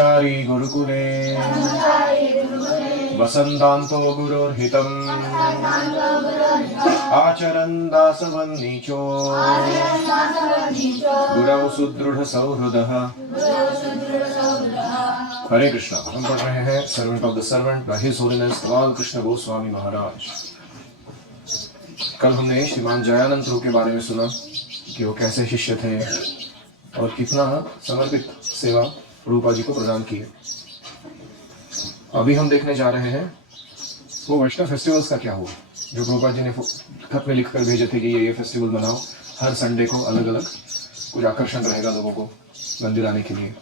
ब्रह्मचारी गुरुकुले वसन्तान्तो गुरोर्हितम् आचरन् दासवन्नीचो गुरौ सुदृढ़ सौहृदः। हरे कृष्णा। हम पढ़ रहे हैं servant of the servant by his holiness भगवान कृष्ण गोस्वामी महाराज। कल हमने श्रीमान जयानंद प्रभु के बारे में सुना कि वो कैसे शिष्य थे और कितना समर्पित सेवा प्रभुपाद जी को प्रदान की है। अभी हम देखने जा रहे हैं वो वैष्णव फेस्टिवल्स का क्या हुआ, जो प्रभुपाद जी ने खत में लिखकर भेजे थे कि ये फेस्टिवल मनाओ, हर संडे को अलग अलग कुछ आकर्षण रहेगा लोगों को मंदिर आने के लिए।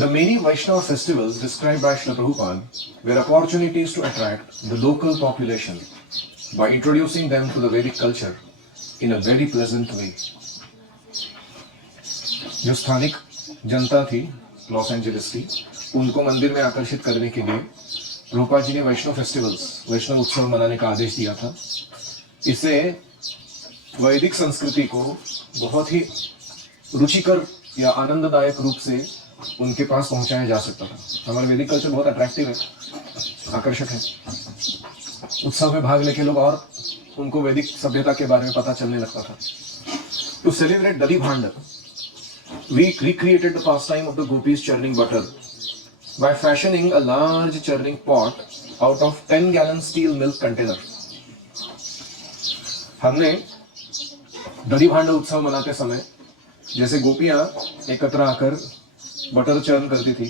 The many Vaishnava festivals described by Srila Prabhupada were opportunities to attract the local population by introducing them to the Vedic culture in a very pleasant way. जो स्थानिक जनता थी लॉस एंजलिस की, उनको मंदिर में आकर्षित करने के लिए प्रभुपाद जी ने वैष्णव फेस्टिवल्स, वैष्णव उत्सव मनाने का आदेश दिया था। इससे वैदिक संस्कृति को बहुत ही रुचिकर या आनंददायक रूप से उनके पास पहुंचाया जा सकता था। हमारा वैदिक कल्चर बहुत अट्रैक्टिव है, आकर्षक है। उत्सव में भाग लेके लोग और उनको वैदिक सभ्यता के बारे में पता चलने लगता था। टू सेलिब्रेट दधी भांड, we recreated the pastime of the gopis churning butter by fashioning a large churning pot out of 10-gallon steel milk container. हमने दधी भांड उत्सव मनाते समय जैसे गोपियां एकत्र आकर बटर चर्न करती थी,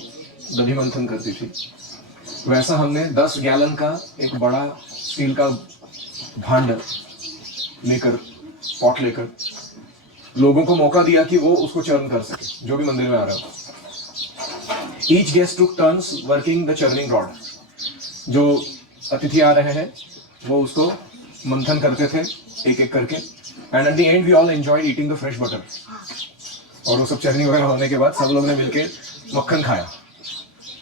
दधी मंथन करती थी, वैसा हमने 10 गैलन का एक बड़ा स्टील का भांड लेकर, पॉट लेकर लोगों को मौका दिया कि वो उसको चर्न कर सके, जो भी मंदिर में आ रहा हो। Each guest took turns working the churning rod. जो अतिथि आ रहे हैं वो उसको मंथन करते थे एक एक करके, and ate the and we all enjoyed eating the fresh butter. और वो सब चर्निंग वगैरह होने के बाद सब लोग ने मिलकर मक्खन खाया।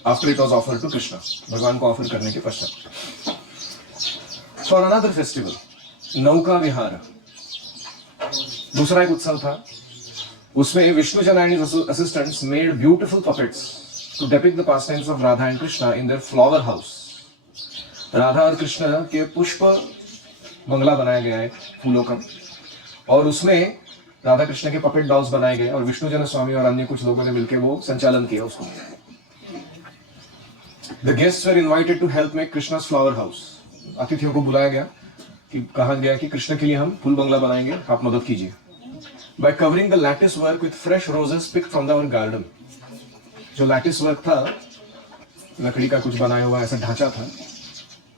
After it was offered to Krishna, भगवान को ऑफर करने के पश्चात। फॉर अनदर फेस्टिवल, नौका विहार, दूसरा एक उत्सव था। उसमें Vishnujana and his assistants made beautiful puppets to depict the pastimes of Radha and Krishna in their flower house. Radha और कृष्ण के पुष्प बंगला बनाया गया है फूलों का, और उसमें राधा कृष्ण के पपेट डॉल्स बनाए गए और विष्णुजन स्वामी और अन्य कुछ लोगों ने मिलकर वो संचालन किया उसको। The guests were invited to help make Krishna's flower house. अतिथियों को बुलाया गया कि कहा गया कि कृष्ण के लिए हम फूल बंगला बनाएंगे, आप मदद कीजिए। By covering the lattice work with fresh roses picked from our garden. जो लैटिस वर्क था, लकड़ी का कुछ बनाया हुआ ऐसा ढांचा था,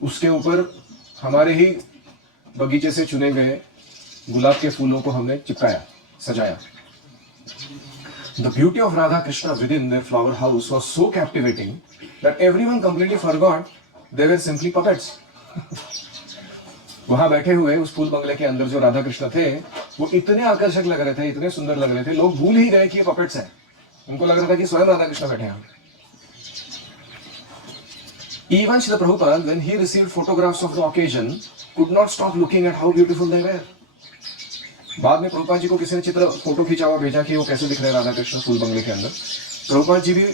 उसके ऊपर हमारे ही बगीचे से चुने गए गुलाब के फूलों को हमने चिपकाया, सजाया। The beauty of Radha Krishna within their flower house was so captivating that everyone completely forgot they were simply puppets. वहां बैठे हुए उस फूल बंगले के अंदर जो राधा कृष्ण थे वो इतने आकर्षक लग रहे थे, इतने सुंदर लग रहे थे, लोग भूल ही गए कि ये पपेट्स हैं। उनको लग रहा था कि स्वयं राधा कृष्ण बैठे हैं। Even Srila Prabhupada, when he received photographs of the occasion, could not stop looking at how beautiful they were. बाद में प्रभुपाद जी को किसी ने चित्र फोटो खींचा हुआ भेजा कि वो कैसे दिख रहे राधा कृष्ण फूल बंगले के अंदर। प्रभुपाद जी भी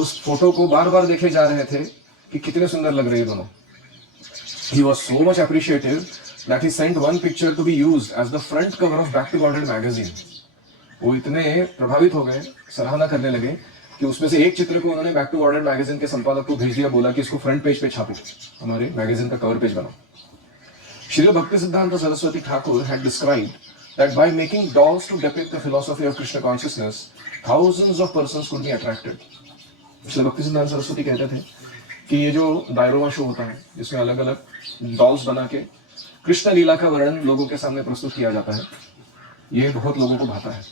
उस फोटो को बार बार देखे जा रहे थे कि कितने सुंदर लग रहे हैं दोनों। He was so much appreciative that he sent one picture to be used as the front cover of Back to Godhead magazine. वो इतने प्रभावित हो गए, सराहना करने लगे कि उसमें से एक चित्र को उन्होंने बैक टू गॉडेड मैगजीन के संपादक को भेज दिया, बोला कि इसको फ्रंट पेज पे छापो, हमारे मैगजीन का कवर पेज बनाओ। Srila Bhaktisiddhanta Saraswati Thakur had described that by making dolls to depict the philosophy of Krishna consciousness, thousands of persons could be attracted. Srila Bhaktisiddhanta Saraswati कहते थे कि ये जो डायरोमा show होता है, जिसमें अलग अलग डॉल्स बना के कृष्ण लीला का वर्णन लोगों के सामने प्रस्तुत किया जाता है, ये बहुत लोगों को भाता है।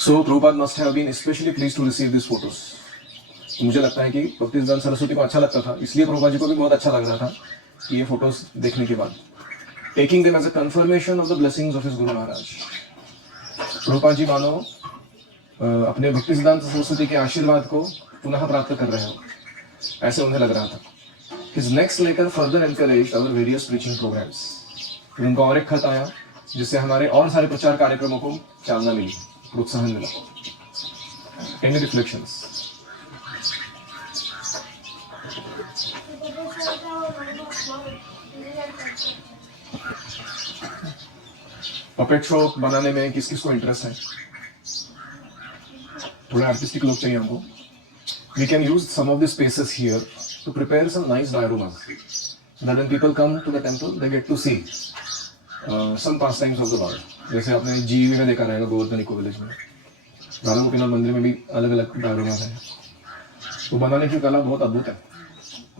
So Prabhupada must have been especially pleased to receive these photos. मुझे लगता है कि भक्तिसिद्धांत सरस्वती को अच्छा लगता था, इसलिए प्रभुपाद जी को भी बहुत अच्छा लग रहा था कि ये फोटोज देखने के बाद, taking them as a confirmation of the blessings of his guru Maharaj. Prabhupada ji मानो अपने भक्तिसिद्धांत सरस्वती के आशीर्वाद को पुनः प्राप्त कर रहे हो, ऐसे उन्हें लग रहा था। His next letter further encouraged our various preaching programs. फिर उनका और एक खत आया जिससे हमारे और सारे प्रचार कार्यक्रमों को चालना मिली, प्रोत्साहन मिला। Any reflections? पपेट शो बनाने में किस किस को इंटरेस्ट है? थोड़े आर्टिस्टिक लोग चाहिए हमको. We can use some of the spaces here to prepare some nice dioramas. So that when people come to the temple, they get to see some pastimes of the Lord. जैसे आपने जीवी में देखा रहेगा Govardhan eco village में, राधा गोपीनाथ मंदिर में भी अलग अलग डायरोमास हैं. तो बनाने की कला बहुत अद्भुत है,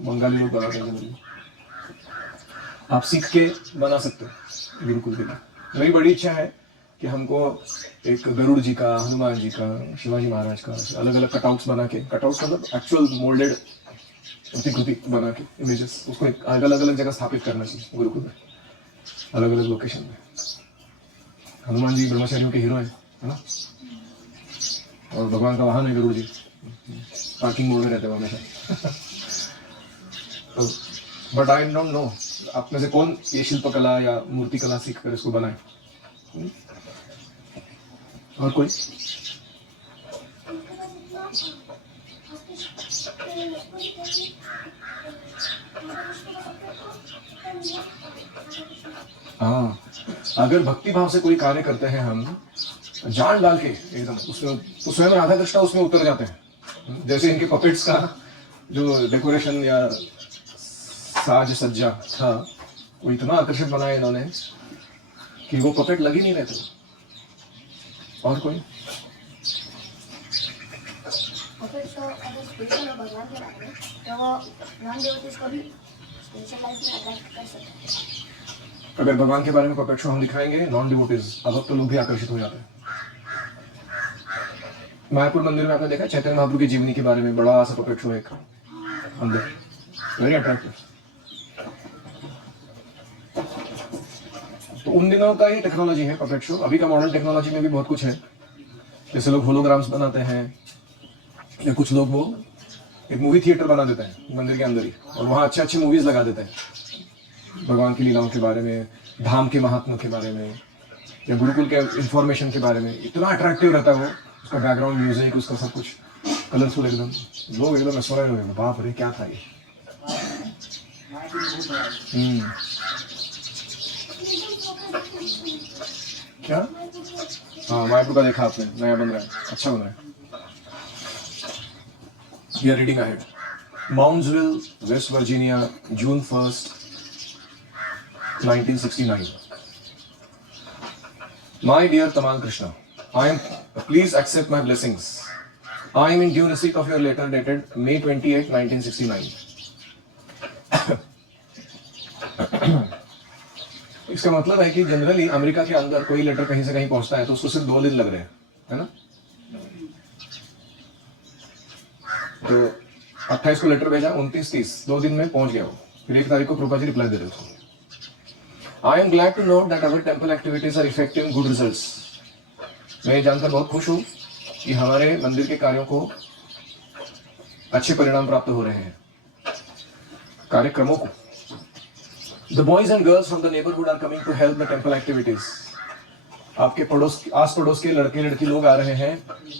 बंगाली लोग बनाते हैं. आप सीख के बना सकते हो गुरुकुल के लिए. मेरी बड़ी इच्छा है कि हमको एक गरुड़ जी का, हनुमान जी का, शिवाजी महाराज का अलग अलग कटआउट्स बना के, कटआउट्स मतलब एक्चुअल मोल्डेड प्रतिकृति बना के इमेजेस, उसको एक अलग अलग जगह स्थापित करना चाहिए गुरुकुल में, अलग अलग लोकेशन में. हनुमान जी ब्रह्मचारियों के हीरो है ना, और भगवान का वाहन है गरुड़ जी, पार्किंग मोड में रहते हैं हमेशा. तो बट आई डोंट नो आप में से कौन ये शिल्पकला या मूर्ति कला सीख कर इसको बनाए. और कोई? हाँ, अगर भक्ति भाव से कोई कार्य करते हैं हम, जान डाल के एकदम उसमें, तो स्वयं राधा कृष्ण उसमें उतर जाते हैं. जैसे इनके पपेट्स का जो डेकोरेशन या साज सज्जा था, वो इतना आकर्षक बनाया इन्होंने कि वो पपेट लग ही नहीं रहते. और कोई? पपेट शो अगर स्पेशल हो भगवान के बारे में, तो वो नॉन डिवोटीज को भी स्पेशल लाइफ में अट्रैक्ट कर सकते हैं. अगर भगवान के बारे में पपेट शो हम दिखाएंगे नॉन डिवोटीज, अब तो लोग भी आकर्षित हो जाते हैं. मायापुर मंदिर में आपने देखा चैतन्य महाप्रभु की जीवनी के बारे में बड़ा सा पपेट शो एक अंदर, वेरी अट्रैक्टिव. तो उन दिनों का ही टेक्नोलॉजी है पपेट शो. अभी का मॉडर्न टेक्नोलॉजी में भी बहुत कुछ है. जैसे लोग होलोग्राम्स बनाते हैं, या कुछ लोग वो एक मूवी थिएटर बना देते हैं मंदिर के अंदर ही, और वहाँ अच्छे अच्छे मूवीज लगा देते हैं भगवान की लीलाओं के बारे में, धाम के महात्मा के बारे में, या गुरुकुल के इंफॉर्मेशन के बारे में. इतना अट्रैक्टिव रहता है वो, उसका बैकग्राउंड म्यूजिक, उसका सब कुछ कलरफुल एकदम. लोग एकदम ऐसा हो गए, बाप रे क्या था ये. क्या? हाँ, मायापुर का देखा आपने, नया बन रहा है, अच्छा बन रहा है. We are reading ahead. Moundsville, West Virginia, June 1st, 1969. My dear Tamal Krishna, please accept my blessings. I am in due receipt of your letter dated May 28, 1969. इसका मतलब है कि जनरली अमेरिका के अंदर कोई लेटर कहीं से कहीं पहुंचता है तो उसको सिर्फ 2 दिन लग रहे हैं, है ना. तो 28 को लेटर भेजा, 29, 30 2 दिन में पहुंच गया वो. फिर 1 तारीख को प्रभुपा जी रिप्लाई दे रहे उसको. I am glad to note that our temple activities are effective good results. मैं ये जानकर बहुत खुश हूँ कि हमारे मंदिर के कार्यों को अच्छे परिणाम प्राप्त हो रहे हैं, कार्यक्रमों को. The boys and girls from the neighborhood are coming to help the temple activities. आपके आस पड़ोस के लड़के लड़की लोग आ रहे हैं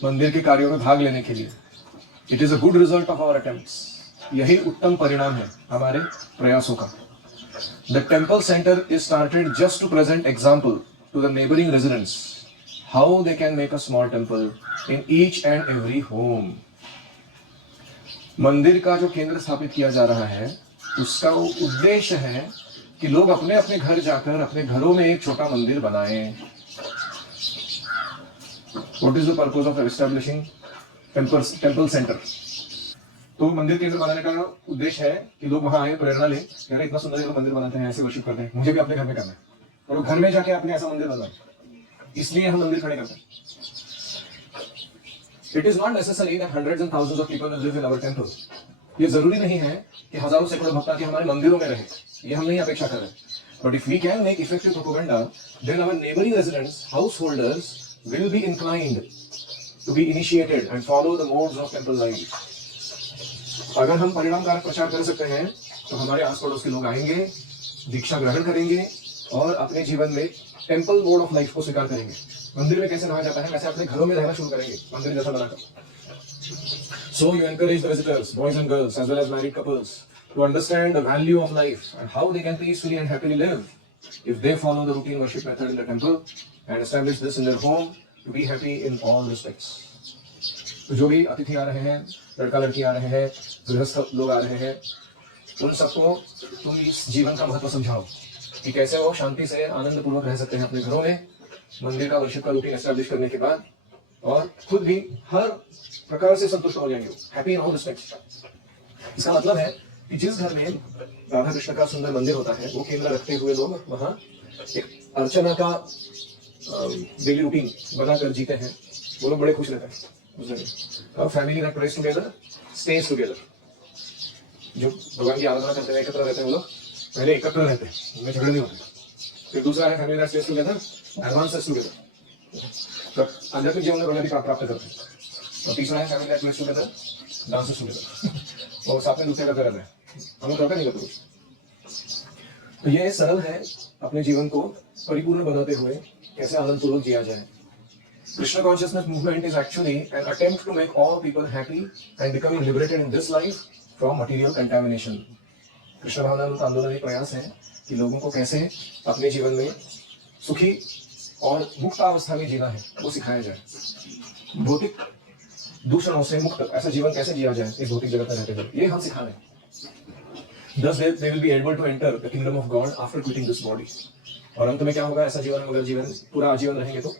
मंदिर के कार्यों में भाग लेने के लिए. It is a good result of our attempts. यही उत्तम परिणाम है हमारे प्रयासों का. The temple center is started just to present example to the neighboring residents how they can make a small temple in each and every home. मंदिर का जो केंद्र स्थापित किया जा रहा है, उसका उद्देश्य है कि लोग अपने अपने घर जाकर अपने घरों में एक छोटा मंदिर बनाएं. What is the purpose of establishing temple center? तो मंदिर केंद्र बनाने का उद्देश्य है कि लोग वहां आए, प्रेरणा लें, यार इतना सुंदर लोग मंदिर बनाते हैं, ऐसे वर्शिप करते हैं, मुझे भी अपने घर में करना है, और वो घर में जाके अपने ऐसा मंदिर बनाए. इसलिए हम मंदिर खड़े करते हैं. It is not necessary that hundreds and thousands of people will live in our temple. ये जरूरी नहीं है कि हजारों सैकड़ों भक्त आके हमारे मंदिरों में रहे, ये हम नहीं अपेक्षा कर रहे. But if we can make effective propaganda, then our neighboring residents, householders, will be inclined to be initiated and follow the modes of temple life. अगर हम परिणामकारक प्रचार कर सकते हैं, तो हमारे आस पड़ोस के लोग आएंगे, दीक्षा ग्रहण करेंगे और अपने जीवन में टेम्पल मोड ऑफ लाइफ को स्वीकार करेंगे. मंदिर में कैसे रहा जाता है, वैसे अपने घरों में रहना शुरू करेंगे, मंदिर जैसा बनाकर. So you encourage the visitors, boys and girls, as well as married couples, to understand the value of life and how they can peacefully and happily live if they follow the routine worship method in the temple and establish this in their home to be happy in all respects. तो जो भी अतिथि आ रहे हैं, लड़का लड़की आ रहे हैं, गृहस्थ लोग आ रहे हैं, उन सबको तुम इस जीवन का महत्व समझाओ कि कैसे वो शांति से आनंद पूर्वक रह सकते हैं अपने घरों में, मंदिर का वर्शिप का रूटीन एस्टैब्लिश करने के बाद, और खुद भी हर प्रकार से संतुष्ट हो जाएंगे, हैप्पी इन ऑल रिस्पेक्ट्स। इसका मतलब है कि जिस घर में राधा कृष्ण का सुंदर मंदिर होता है, वो केंद्र रखते हुए लोग वहाँ एक अर्चना का डेली रूटीन बनाकर जीते हैं, वो लोग बड़े खुश रहते हैं। Family that praise together stage together. जो भगवान की आराधना करते हैं, एकत्र रहते हैं, वो लोग पहले एकत्र रहते हैं, उनमें झगड़े नहीं होते। फिर दूसरा है family that stage together advances together, आध्यात्मिक जीवन में प्रगति प्राप्त करते हैं। और तीसरा है family that praise together dances together, और साथ में दूसरे करते रहते हैं, हम लोग करते नहीं करते। तो ये सरल है अपने जीवन को परिपूर्ण बनाते हुए कैसे आनंद पूर्वक जिया जाए। Krishna consciousness movement is actually an attempt to make all people happy and becoming liberated in this life from material contamination. Krishna भावनामृत आंदोलन एक प्रयास है कि लोगों को कैसे अपने जीवन में सुखी और मुक्त अवस्था में जीना है वो सिखाया जाए। भौतिक दूषणों से मुक्त ऐसा जीवन कैसे जिया जाए इस भौतिक जगत में रहते हुए, ये हम सिखा रहे हैं। Thus they will be able to enter the kingdom of God after quitting this body. और अंत में क्या होगा, ऐसा जीवन अगर जीवन पूरा आजीवन रहेंगे तो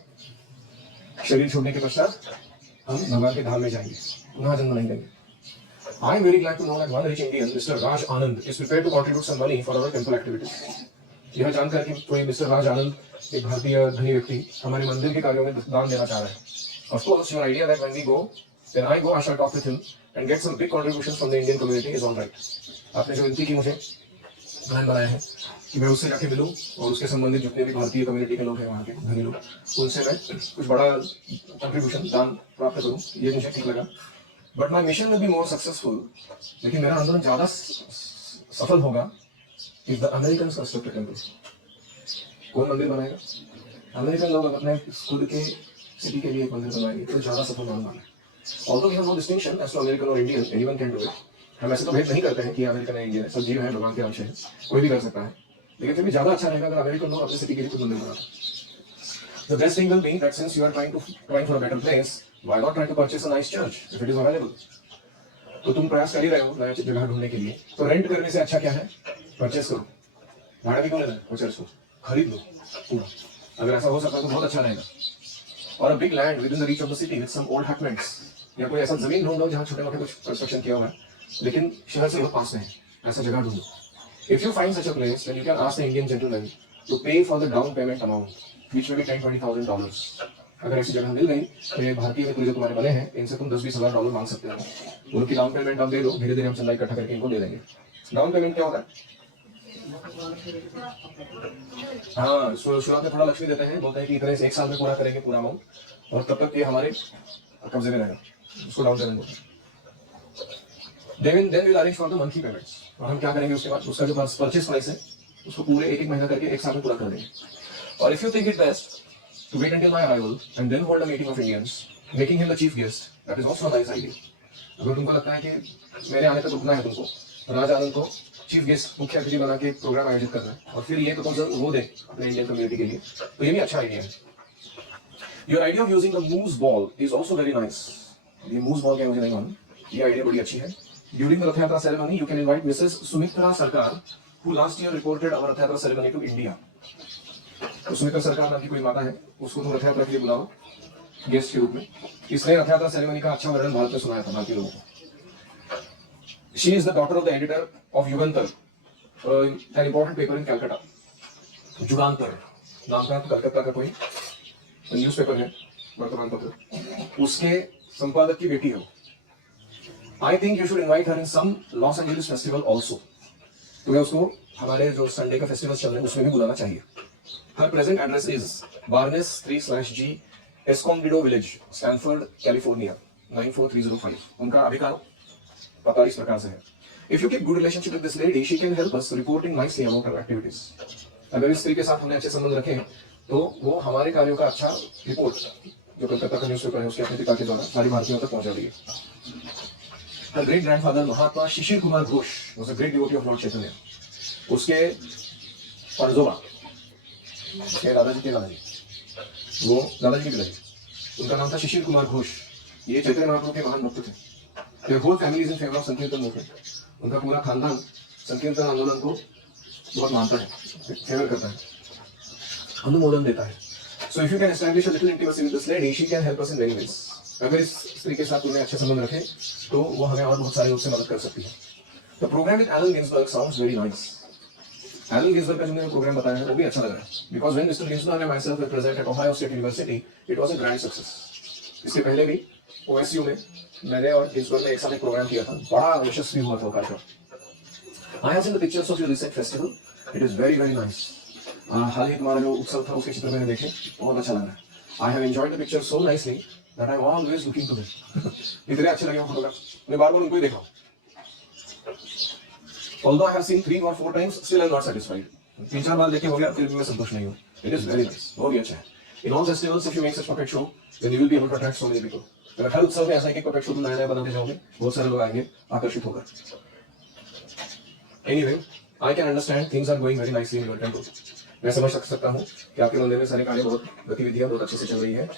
शरीर छोड़ने के पश्चात हम भगवान के धाम में जाएंगे, पुनः जन्म नहीं लेंगे। I am very glad to know that one rich Indian, Mr. Raj Anand, is prepared to contribute some money for our temple activities. यह जानकर कि कोई मिस्टर राज आनंद, एक भारतीय धनी व्यक्ति, हमारे मंदिर के कार्यों में दान देना चाह रहा है। Of course, your idea that when we go, then I go, I shall talk with him and get some big contributions from the Indian community is all right. आपने जो विनती की मुझे, प्लान बनाया है कि मैं उससे जाके मिलूं और उसके संबंधित जितने भी भारतीय कम्युनिटी के लोग हैं वहाँ के धनी लोग, उनसे मैं कुछ बड़ा कंट्रीब्यूशन दान प्राप्त करूं, ये मुझे ठीक लगा। But my mission will be more successful, लेकिन मेरा आंदोलन ज्यादा सफल होगा if the American construct temple. कौन मंदिर बनाएगा? अमेरिकन लोग अपने खुद के सिटी के लिए एक मंदिर बनवाएंगे तो ज्यादा सफल होगा। Although we have no distinction as to American और Indian, anyone can do it. हम ऐसे तो भेद नहीं करते हैं कि अमेरिकन है, इंडियन है, सब जीव हैं, भगवान के अंश हैं, कोई भी कर सकता है। लेकिन फिर भी ज्यादा अच्छा रहेगा अगर अमेरिकन लोग अपने सिटी के लिए कुछ मंदिर बनाते। The best thing will be that since you are trying for a better place, why not try to purchase a nice church if it is available? तो तुम प्रयास कर ही रहे हो नया जगह ढूंढने के लिए, तो रेंट करने से अच्छा क्या है, परचेस करो। भाड़ा भी क्यों लेना है, वो चर्च को खरीद लो पूरा। अगर ऐसा हो सकता तो बहुत अच्छा रहेगा। और a big land within the reach of the city with some old happenings, या कोई ऐसा जमीन ढूंढो जहाँ छोटे मोटे कुछ कंस्ट्रक्शन किया हुआ है लेकिन शहर से बहुत पास में है, ऐसा जगह ढूंढो। If you find such a place, then you can ask the Indian gentleman to pay for the down payment amount, which may be $10,000-$20,000. अगर ऐसी जगह मिल गई तो ये भारतीय मित्र जो तुम्हारे बने हैं, इनसे तुम $10,000-$20,000 मांग सकते हो। उनकी डाउन पेमेंट आप दे दो, धीरे धीरे हम चंदा इकट्ठा करके इनको दे देंगे। डाउन पेमेंट क्या होता है? हाँ, शुरुआत में थोड़ा लक्ष्मी देते हैं, बोलते हैं कि इतने से 1 साल में पूरा करेंगे पूरा अमाउंट, और तब तक ये हमारे कब्जे में रहेगा, उसको डाउन पेमेंट बोलते हैं। Then we'll arrange for the monthly payments. और हम क्या करेंगे उसके बाद, उसका जो परचेस प्राइस है उसको पूरे 1-1 महीना करके 1 साल में पूरा कर देंगे। और if you think it best to wait until my arrival and then hold a meeting of Indians, making him the chief guest, that is also a nice idea. अगर तुमको लगता है कि मेरे आने तक रुकना है तुमको, राज आनंद को चीफ गेस्ट मुख्य अतिथि बना के प्रोग्राम आयोजित करना है और फिर ये प्रपोजल वो दे अपने इंडियन कम्युनिटी के लिए, तो ये भी अच्छा आइडिया है। Your idea of using the moose ball is also very nice. ये moose ball क्या मुझे नहीं मालूम, ये आइडिया बड़ी अच्छी है। During the Rath Yatra ceremony, you can invite Mrs. Sumitra Sarkar, who last year reported our Rath Yatra ceremony to India. तो सुमित्रा सरकार नाम की कोई माता है, उसको तुम रथ यात्रा के लिए बुलाओ गेस्ट के रूप में। इसने रथ यात्रा सेरेमनी का अच्छा वर्णन भारत में सुनाया था भारतीय लोगों को। She is the daughter of the editor of Yugantar, an important paper in Calcutta. युगांतर नाम का कलकत्ता का कोई न्यूज़पेपर है, वर्तमान पत्र, उसके संपादक की बेटी हो। I think you should invite her in some Los Angeles festival also. तुम्हें उसको हमारे जो संडे का फेस्टिवल चल रहे हैं उसमें भी बुलाना चाहिए। Her present address is Barnes 3/G, Escondido Village, Stanford, California 94305. उनका अधिकार पता इस प्रकार से है। If you keep good relationship with this lady, she can help us reporting nicely about her activities. अगर इस स्त्री के साथ हमने अच्छे संबंध रखे तो वो हमारे कार्यों का अच्छा रिपोर्ट जो कलकत्ता का न्यूज़पेपर है उसके अपने पिता के द्वारा सारी भारतीयों तक पहुंचा रही है। her great grandfather Mahatma Shishir Kumar Ghosh was a great devotee of Lord Chaitanya. उसके परजोबा ये दादाजी के दादाजी, वो दादाजी के पिताजी, उनका नाम था शिशिर कुमार घोष। ये चैतन्य महाप्रभु के महान भक्त थे। Their whole family is in favor of संकीर्तन movement. उनका पूरा खानदान संकीर्तन आंदोलन को बहुत मानता है, फेवर करता है, अनुमोदन देता है। So if you can establish a little intimacy with this lady, she can help us in many ways. अगर इस स्त्री के साथ उन्हें अच्छे संबंध रखें, तो वो हमें और बहुत सारे रूप से मदद कर सकती है। The program with Allen Ginsberg sounds very nice. Allen Ginsberg का जो मैंने प्रोग्राम बताया है, वो भी अच्छा लग रहा है। Because when Mr. Ginsberg and myself were present at Ohio State University, it was a grand success. इसके पहले भी OSU में मैंने और गिन्सबर्ग ने एक साथ एक प्रोग्राम किया था, बड़ा यशस्वी हुआ था वो कार्यक्रम। I have seen the pictures of your recent festival. It is very very nice. हाल ही तुम्हारा जो उत्सव था उसके चित्र मैंने देखे, बहुत अच्छा लगा। I have enjoyed the picture so nicely that I am always looking to them. इतने अच्छे लगे वो फोटोग्राफ, मैं बार-बार उनको ही देख रहा हूँ। Although I have seen 3 or 4 times, still I am not satisfied. 3-4 बार देखे हो गया, फिर भी मैं संतुष्ट नहीं हूँ। It is very nice, बहुत ही अच्छा है। In all festivals, if you make such puppet show, then you will be able to attract so many people. अगर हर उत्सव में ऐसा एक puppet show तुम नया-नया बनाते जाओगे, बहुत सारे लोग आएंगे, आकर्षित होकर। Anyway, I can understand things are going very nicely in your temple. मैं समझ सकता हूँ कि आपके मंदिर में सारे कार्य बहुत गतिविधियाँ बहुत अच्छे से चल रही है।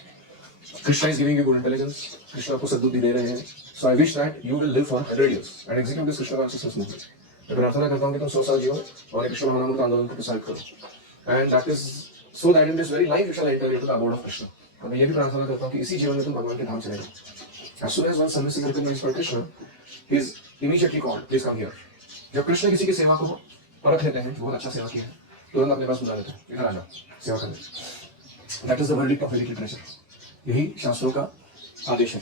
Krishna is giving you good intelligence. Krishna आपको सद्बुद्धि दे रहे हैं। So I wish that you will live for 100 years and execute this Krishna consciousness movement. मैं प्रार्थना करता हूँ कि तुम 100 साल जियो और कृष्ण महानामृत आंदोलन को प्रसारित करो। And that is so that in this very life you shall enter into the abode of Krishna. और मैं ये भी प्रार्थना करता हूँ कि इसी जीवन में तुम भगवान के धाम चले जाओ। As soon as one service is recognized for Krishna, he is immediately called. Please come here. जब कृष्ण किसी की सेवा को परख लेते हैं, बहुत अच्छा सेवा किया है, तुरंत अपने पास बुला लेते हैं, इधर आ जाओ सेवा करने। That is the verdict of Vedic literature. यही शास्त्रों का आदेश है,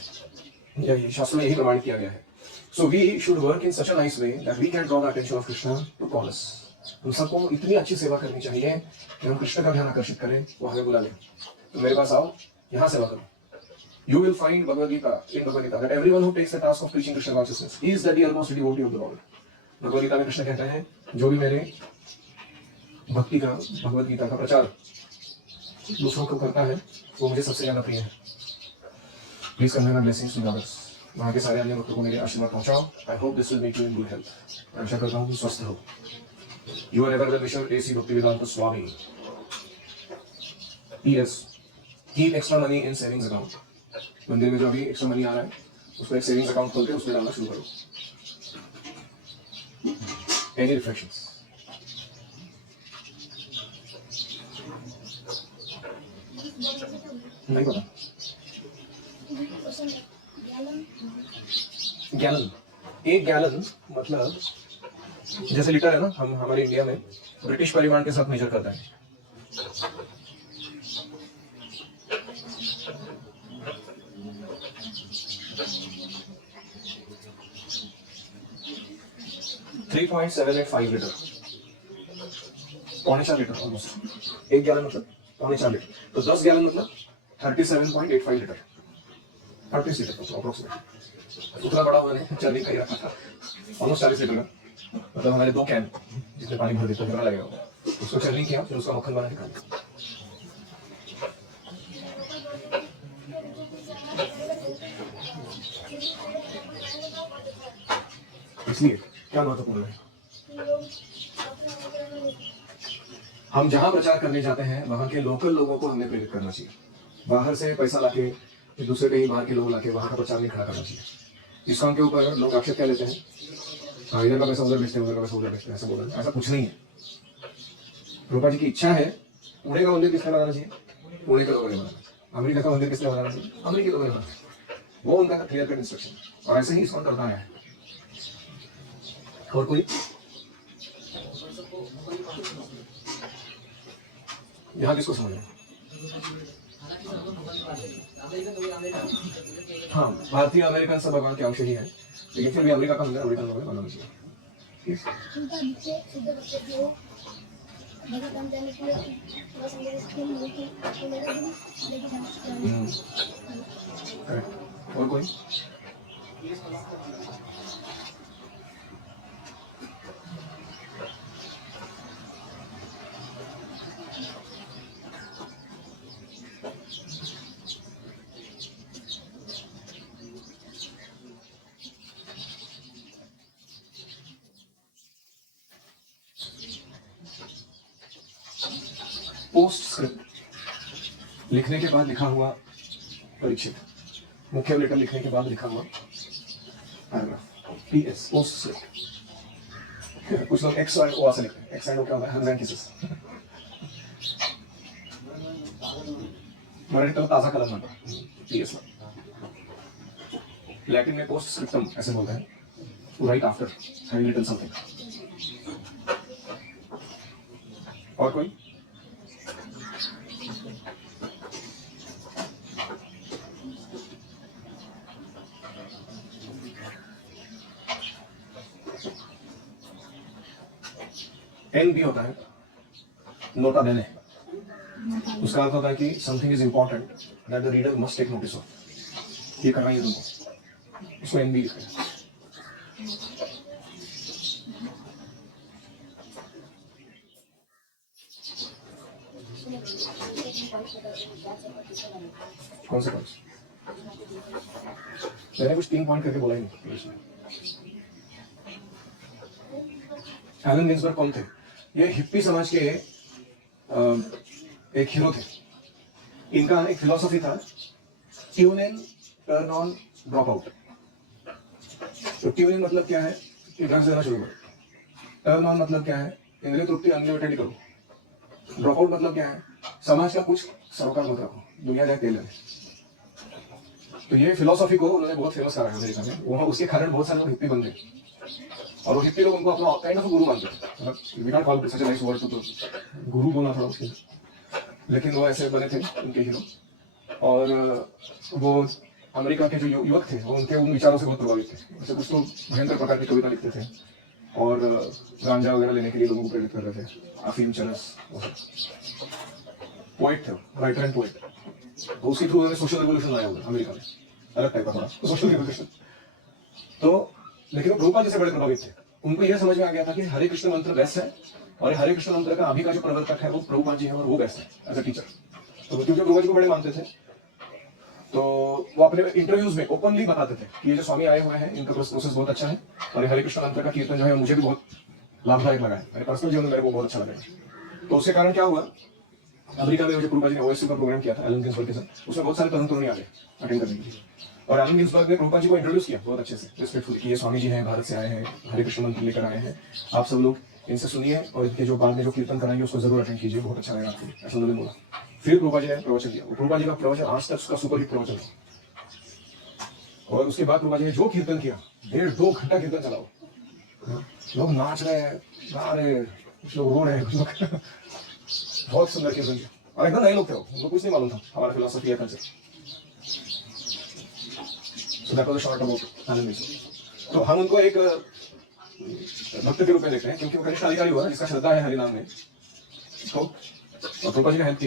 यही शास्त्रों में यही प्रमाणित किया गया है। So we should work in such a nice way that we can draw the attention of Krishna to call us. हम सबको इतनी अच्छी सेवा करनी चाहिए कि हम कृष्ण का ध्यान आकर्षित करें, वो हमें बुला लें। तो मेरे पास आओ, यहाँ सेवा करो। You will find Bhagavad Gita in Bhagavad Gita that everyone who takes the task of preaching Krishna consciousness is the dearmost devotee of the Lord. Bhagavad Gita में कृष्ण कहते हैं, जो भी मेरे भक्ति का भगवद गीता का प्रचार दूसरों को करता है, वो मुझे सबसे ज्यादा प्रिय है। Please convey my blessings to others. वहाँ के सारे अन्य भक्तों को मेरे आशीर्वाद पहुंचाओ। I hope this will make you in good health. आशा करता हूँ कि स्वस्थ हो। You are ever well wisher AC Bhaktivedanta Swami. PS keep extra money in savings account. मंदिर में जो अभी एक्स्ट्रा मनी आ रहा है, उसको एक सेविंग्स अकाउंट खोल के उसमें डालना शुरू करो। Any reflections? नहीं पता। गैलन, एक गैलन मतलब जैसे लीटर है ना, हम हमारे इंडिया में ब्रिटिश परिमाण के साथ मेजर करता है। $3.785 लीटर, 4.25 लीटर ऑलमोस्ट। एक गैलन मतलब 4.25 लीटर, तो 10 गैलन मतलब 37.85 लीटर, 38 लीटर अप्रोक्सीमेट। उतना बड़ा मैंने चर्नी का ही रखा था, ऑलमोस्ट 40 लीटर का, मतलब हमारे 2 कैन जिसमें पानी भर देते कितना लगेगा। उसको चर्नी किया, फिर उसका मक्खन बना के खाया। इसलिए क्या महत्वपूर्ण है, हम जहां प्रचार करने जाते हैं वहां के लोकल लोगों को हमें प्रेरित करना चाहिए। बाहर से पैसा लाके, दूसरे कहीं बाहर के लोग लाके वहां का प्रचार नहीं खड़ा करना चाहिए। इस काम के ऊपर लोग आक्षेप क्या लेते हैं, हाँ इधर का पैसा उधर बेचते हैं, उधर का पैसा उधर बेचते हैं, ऐसा बोल रहे हैं। ऐसा कुछ नहीं है। रूपा जी की इच्छा है, पुणे का मंदिर किसने बनाना चाहिए, पुणे के लोगों ने बनाना। अमेरिका का मंदिर किसने बनाना चाहिए, अमेरिकी लोगों ने बनाना। वो उनका क्लियर कट इंस्ट्रक्शन, और ऐसे ही इसको करता है। और कोई यहाँ किसको समझ रहे? हाँ, भारतीय अमेरिकन सब भगवान के अंश ही है, लेकिन फिर भी अमेरिका का मंदिर अमेरिकन लोगों ने बनाना चाहिए। और कोई? पोस्ट स्क्रिप्ट, लिखने के बाद लिखा हुआ परीक्षित, मुख्य लेटर लिखने के बाद लिखा हुआ पैराग्राफ, पीएस पोस्ट स्क्रिप्ट। कुछ लोग एक्स एंड ओ से लिखते हैं, एक्स एंड ओ क्या होता है, हग्स एंड किसेस। मराठी तो ताजा कलम म्हणतात पीएस ला, लैटिन में पोस्ट स्क्रिप्टम ऐसे बोलते हैं, to write after having written something. और कोई? एन बी होता है नोटा बेने, उसका अर्थ होता है कि something is important that the reader must take notice of, ये करना ही है तुमको, उसको एन बी लिखते हैं। कौन से पॉइंट्स? मैंने कुछ 3 पॉइंट करके बोला ही नहीं। एलन गिन्सबर्ग कौन थे? ये हिप्पी समाज के एक हीरो थे। इनका एक फिलॉसफी था, tune in, turn on, drop out. तो ट्यून इन मतलब क्या है कि ड्रग्स देना शुरू करो। टर्न ऑन मतलब क्या है, इंद्रिय तृप्ति अनलिमिटेड करो। ड्रॉप आउट मतलब क्या है, समाज का कुछ सरोकार मत रखो, दुनिया जाए तेल लेने। तो ये फिलॉसफी को उन्होंने बहुत फेमस करा है अमेरिका में। वहाँ उसके कारण बहुत सारे लोग हिप्पी बन गए, और वो हिप्पी लोग उनको अपना काइंड ऑफ गुरु मानते थे। मतलब we not call such a nice word, तो गुरु बोलना थोड़ा मुश्किल, लेकिन वो ऐसे बने थे उनके हीरो। और वो अमेरिका के जो युवक थे वो उनके उन विचारों से बहुत प्रभावित थे। जैसे कुछ तो भयंकर प्रकार की कविता लिखते थे और गांजा वगैरह लेने के लिए लोगों को प्रेरित कर रहे थे, अफीम, चरस। पोएट थे, राइटर एंड पोएट। तो उसी थ्रू उन्होंने सोशल रिवोल्यूशन लाया हुआ अमेरिका में, अलग टाइप का थोड़ा सोशल रिवोल्यूशन। तो लेकिन वो प्रभुपाद जी से बड़े प्रभावित थे। उनको यह समझ में आ गया था कि हरे कृष्ण मंत्र बेस्ट है, और हरे कृष्ण मंत्र का अभी का जो प्रवर्तक है वो प्रभुपाद जी है, और वो बेस्ट है एज अ टीचर। तो क्योंकि प्रभुपाद जी को बड़े मानते थे, तो वो अपने इंटरव्यूज में ओपनली बताते थे कि ये जो स्वामी आए हुए हैं इनका प्रोसेस बहुत अच्छा है, और हरे कृष्ण मंत्र का कीर्तन जो है मुझे भी बहुत लाभदायक लगा है, मेरे पर्सनल जीवन में मेरे को बहुत अच्छा लगा। तो उसके कारण क्या हुआ, अमेरिका में जो प्रभुपाद जी ने ओएससी का प्रोग्राम किया था एलन गिन्सबर्ग के साथ, उसमें बहुत सारे तरुण तरुणी आ गए अटेंड करने के लिए। और एलन गिन्सबर्ग ने प्रभुपाद जी को इंट्रोड्यूस किया बहुत अच्छे से, रिस्पेक्टफुल, कि ये स्वामी जी हैं, भारत से आए हैं, हरे कृष्ण मंत्र लेकर आए हैं, आप सब लोग इनसे सुनिए और इनके जो बाद में जो कीर्तन कराएंगे उसको जरूर अटेंड कीजिए, बहुत अच्छा रहेगा आपको, ऐसा उन्होंने बोला। फिर प्रभुपाद जी ने प्रवचन दिया। प्रभुपाद जी का प्रवचन आज तक उसका सुपर हिट प्रवचन है। और उसके बाद प्रभुपाद जी ने जो कीर्तन किया, 1.5-2 घंटा कीर्तन चलाओ, लोग नाच रहे हैं, गा रहे हैं, कुछ लोग रो रहे हैं, कुछ लोग बहुत सुंदर कीर्तन किया। और एकदम नए लोग थे, उनको कुछ नहीं मालूम था हमारा फिलॉसफी है culture. So that was a short about Allen Ginsberg. तो हम उनको एक भक्त के रूप में देखते हैं, क्योंकि वो कनिष्ठ अधिकारी हुआ जिसका श्रद्धा है हरि नाम में, तो और प्रभुपाद जी ने हेल्प की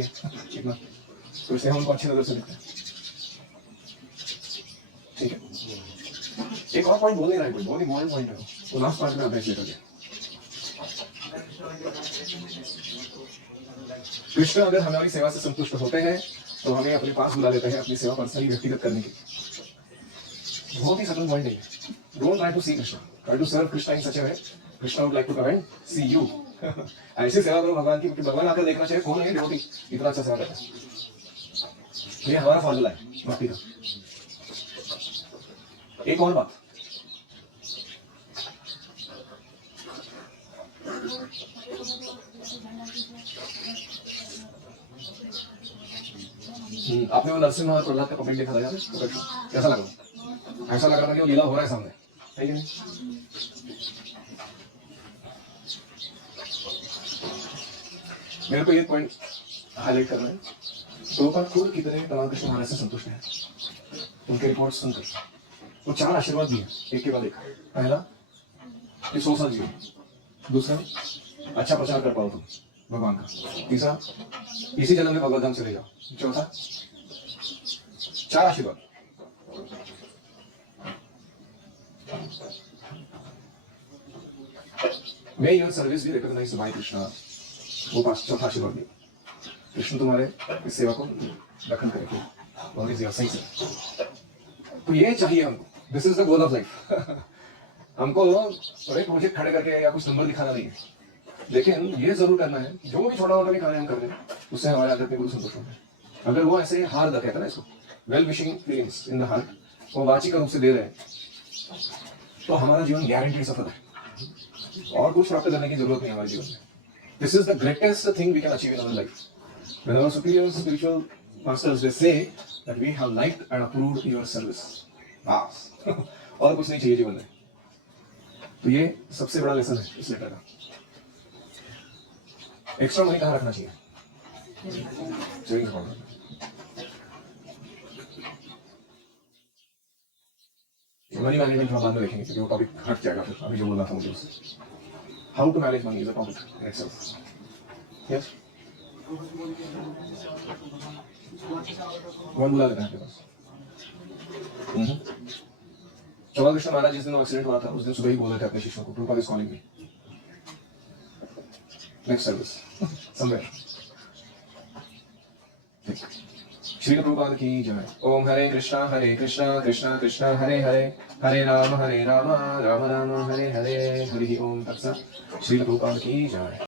इतना, तो इसलिए हम उनको अच्छी नजर से देखते हैं। ठीक है, एक और पॉइंट बोल नहीं रहा है कोई, बहुत इंपॉर्टेंट पॉइंट है वो लास्ट पार्ट में अभ्यास लेकर गया। कृष्ण अगर हमारी सेवा से संतुष्ट होते हैं तो हमें अपने पास बुला लेते हैं अपनी सेवा पर्सनली व्यक्तिगत करने की। बहुत ही सरल पॉइंट है, don't try to see Krishna, try to serve Krishna in such a way Krishna would like to come and see you. ऐसी सेवा करो भगवान की, क्योंकि भगवान आकर देखना चाहिए कौन है डिवोटी इतना अच्छा सेवा करता है। ये हमारा फॉर्मूला है भक्ति का। एक और बात, आपने वो नरसिम्हा और प्रहलाद का कमेंट देखा था यार, कैसा लगा? ऐसा लग रहा था कि वो लीला हो रहा है सामने, है कि नहीं? मेरे को ये पॉइंट हाईलाइट करना है, प्रभुपाद खुद कितने भगवान कृष्ण महाराज से संतुष्ट हैं। उनके रिपोर्ट सुनकर वो 4 आशीर्वाद दिए एक के बाद एक। पहला कि 100 साल जियो, दूसरा अच्छा प्रचार कर पाओ तुम भगवान का, तीसरा इसी जन्म में भगवत धाम चले जाओ, चौथा 4 आशीर्वाद। May your service be recognised by Krishna, वो 5 चौथा आशीर्वाद दिया, कृष्ण तुम्हारे इस सेवा को दखल करेंगे और इस सही से। तो ये चाहिए हमको, this is the goal of life. हमको बड़े प्रोजेक्ट खड़े करके या कुछ नंबर दिखाना नहीं है, लेकिन ये जरूर करना है, जो भी छोटा मोटा भी कार्य हम कर रहे हैं उससे हमारे आध्यात्मिक गुरु संतुष्ट होते हैं। अगर वो ऐसे हार्द कहते हैं ना इसको, well wishing feelings in the heart, वो वाचिक रूप से दे रहे हैं, तो हमारा जीवन गारंटी सफल है और कुछ प्राप्त करने की जरूरत नहीं हमारे जीवन में। This is the greatest thing we can achieve in our life. When our superior spiritual masters they say that we have liked and approved your service, बस और कुछ नहीं चाहिए जीवन में। तो ये सबसे बड़ा लेसन है इस लेटर का। एक्स्ट्रा मनी कहाँ रखना चाहिए? सेविंग्स अकाउंट में। मनी मैनेजमेंट हम बाद में देखेंगे क्योंकि वो टॉपिक हट जाएगा फिर, अभी जो बोल रहा था मुझे उससे। How to manage money is a topic in itself. Yes, कौन बुला लेता है आपके पास? चौबा कृष्ण महाराज जिस दिन एक्सीडेंट हुआ था उस दिन सुबह ही बोल रहे थे अपने शिष्यों को, Prabhupada is calling me, next service somewhere. Shri Prabhupada की जय। ओम हरे कृष्णा कृष्णा कृष्णा हरे हरे, हरे राम राम राम हरे हरे, हरि ओम तत्सत। श्री प्रभुपाद की जय।